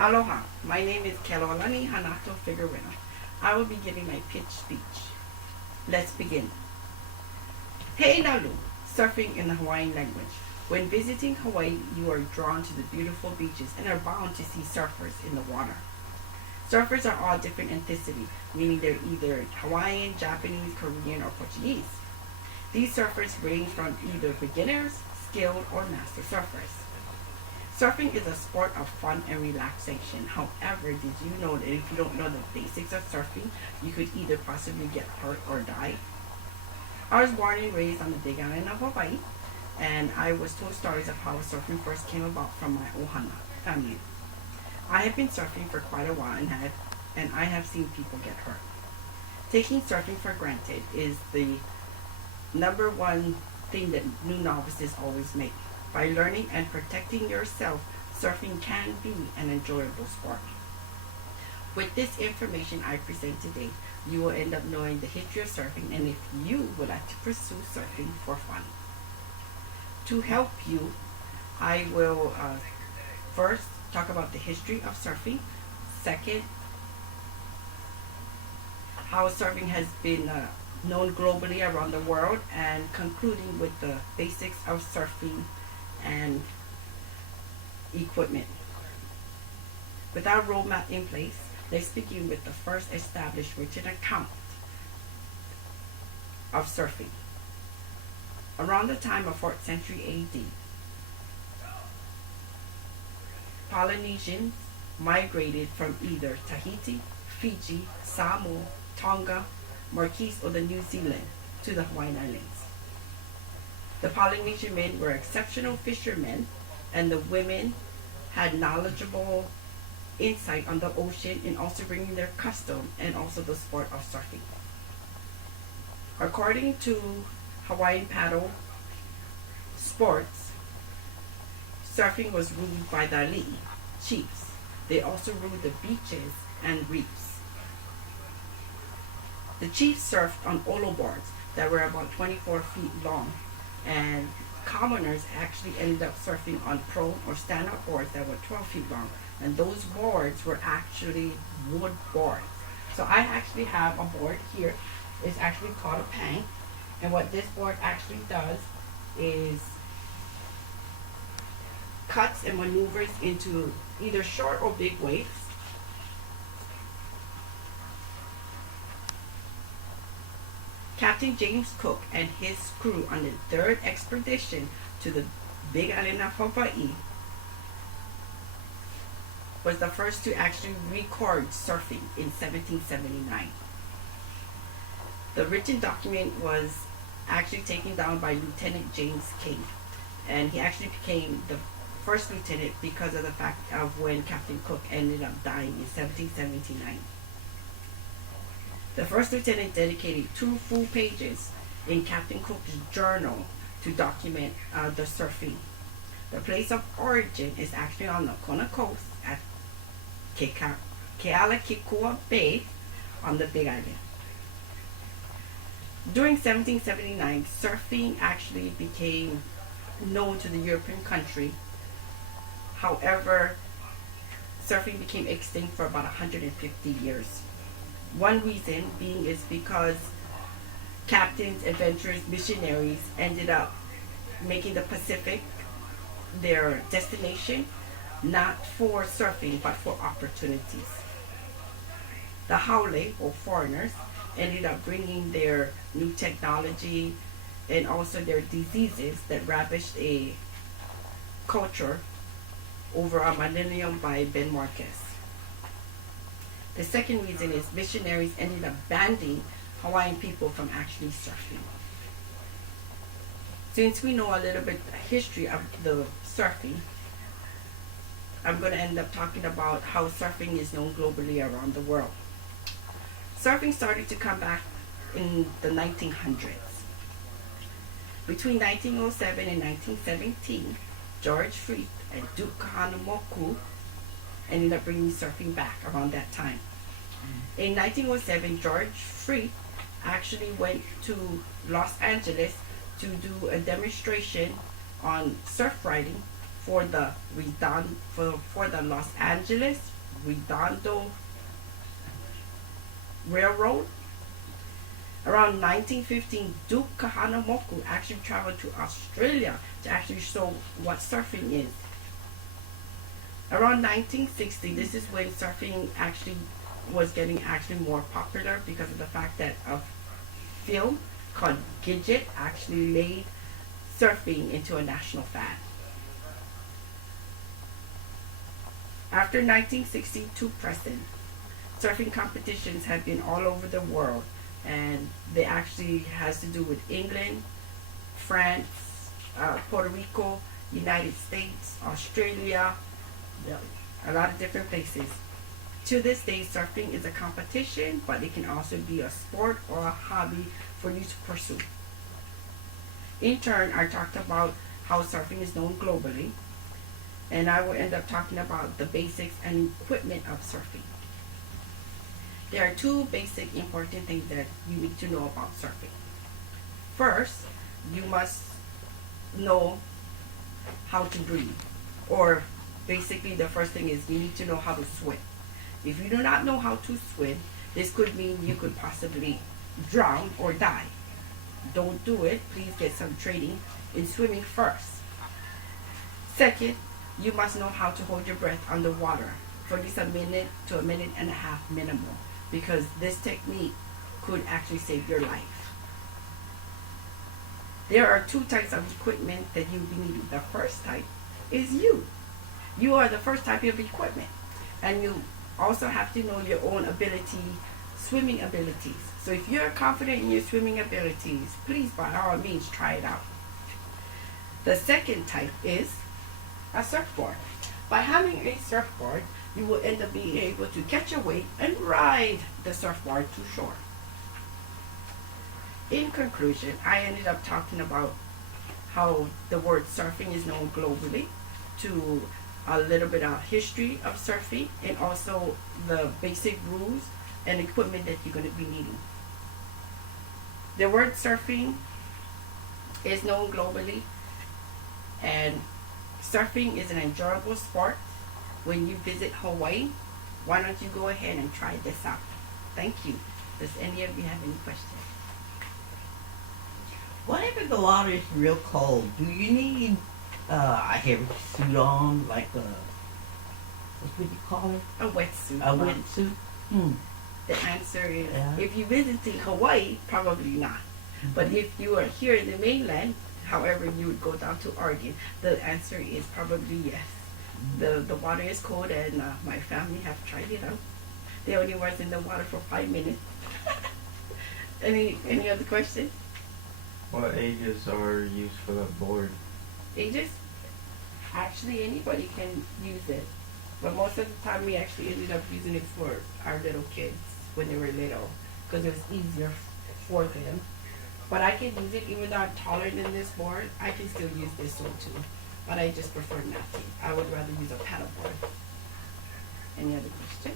Aloha, my name is Kelolani Hanato Figueroa. I will be giving my pitch speech. Let's begin. He nalu, surfing in the Hawaiian language. When visiting Hawaii, you are drawn to the beautiful beaches and are bound to see surfers in the water. Surfers are all different ethnicity, meaning they're either Hawaiian, Japanese, Korean, or Portuguese. These surfers range from either beginners, skilled, or master surfers. Surfing is a sport of fun and relaxation. However, did you know that if you don't know the basics of surfing, you could either possibly get hurt or die? I was born and raised on the big island of Hawaii, and I was told stories of how surfing first came about from my ohana family. I have been surfing for quite a while and I have seen people get hurt. Taking surfing for granted is the number one thing that new novices always make. By learning and protecting yourself, surfing can be an enjoyable sport. With this information I present today, you will end up knowing the history of surfing and if you would like to pursue surfing for fun. To help you, I will first talk about the history of surfing. Second, how surfing has been known globally around the world, and concluding with the basics of surfing and equipment. With our roadmap in place, let's begin with the first established written account of surfing. Around the time of 4th century AD, Polynesians migrated from either Tahiti, Fiji, Samoa, Tonga, Marquise, or the New Zealand to the Hawaiian Islands. The Polynesian men were exceptional fishermen, and the women had knowledgeable insight on the ocean and also bringing their custom and also the sport of surfing. According to Hawaiian paddle sports, surfing was ruled by the ali'i, chiefs. They also ruled the beaches and reefs. The chiefs surfed on olo boards that were about 24 feet long, and commoners actually ended up surfing on prone or stand-up boards that were 12 feet long, and those boards were actually wood boards. So I actually have a board here. It's actually called a pang, and what this board actually does is cuts and maneuvers into either short or big waves. Captain James Cook and his crew on the third expedition to the Big Island of Hawaii was the first to actually record surfing in 1779. The written document was actually taken down by Lieutenant James King, and he actually became the first lieutenant because of the fact of when Captain Cook ended up dying in 1779. The first lieutenant dedicated 2 full pages in Captain Cook's journal to document the surfing. The place of origin is actually on the Kona coast at Kealakekua Bay on the Big Island. During 1779, surfing actually became known to the European country. However, surfing became extinct for about 150 years. One reason being is because captains, adventurers, missionaries ended up making the Pacific their destination, not for surfing, but for opportunities. The haole, or foreigners, ended up bringing their new technology and also their diseases that ravished a culture over a millennium by Ben Marquez. The second reason is missionaries ended up banning Hawaiian people from actually surfing. Since we know a little bit the history of the surfing, I'm going to end up talking about how surfing is known globally around the world. Surfing started to come back in the 1900s. Between 1907 and 1917, George Freeth and Duke Kahanamoku ended up bringing surfing back around that time. In 1907, George Freeth actually went to Los Angeles to do a demonstration on surf riding for the for the Los Angeles Redondo Railroad. Around 1915, Duke Kahanamoku actually traveled to Australia to actually show what surfing is. Around 1960, this is when surfing actually was getting actually more popular because of the fact that a film called Gidget actually laid surfing into a national fad. After 1960 to present, surfing competitions have been all over the world, and they actually has to do with England, France, Puerto Rico, United States, Australia, a lot of different places. To this day, surfing is a competition, but it can also be a sport or a hobby for you to pursue. In turn, I talked about how surfing is known globally, and I will end up talking about the basics and equipment of surfing. There are two basic important things that you need to know about surfing. First, you must know how to breathe, or basically the first thing is you need to know how to swim. If you do not know how to swim, this could mean you could possibly drown or die. Don't do it. Please get some training in swimming first. Second, you must know how to hold your breath underwater for at least a minute to a minute and a half minimum, because this technique could actually save your life. There are two types of equipment that you need. The first type is you. You are the first type of equipment, and you also have to know your own swimming abilities. So if you're confident in your swimming abilities, please by all means try it out. The second type is a surfboard. By having a surfboard, you will end up being able to catch a wave and ride the surfboard to shore. In conclusion, I ended up talking about how the word surfing is known globally, to a little bit of history of surfing, and also the basic rules and equipment that you're going to be needing. The word surfing is known globally, and surfing is an enjoyable sport. When you visit Hawaii, why don't you go ahead and try this out? Thank you. Does any of you have any questions? What if the water is real cold? Do you need a heavy suit on, like what you call it? A wetsuit. A wetsuit? The answer is, Yeah. if you visiting Hawaii, probably not. But if you are here in the mainland, however you would go down to Oregon, the answer is probably yes. The water is cold, and my family have tried it out. They only was in the water for 5 minutes. Any other questions? What ages are used for the board? Ages? Actually, anybody can use it. But most of the time, we actually ended up using it for our little kids when they were little, because it was easier for them. But I can use it even though I'm taller than this board. I can still use this one too. But I just prefer not to. I would rather use a paddle board. Any other question?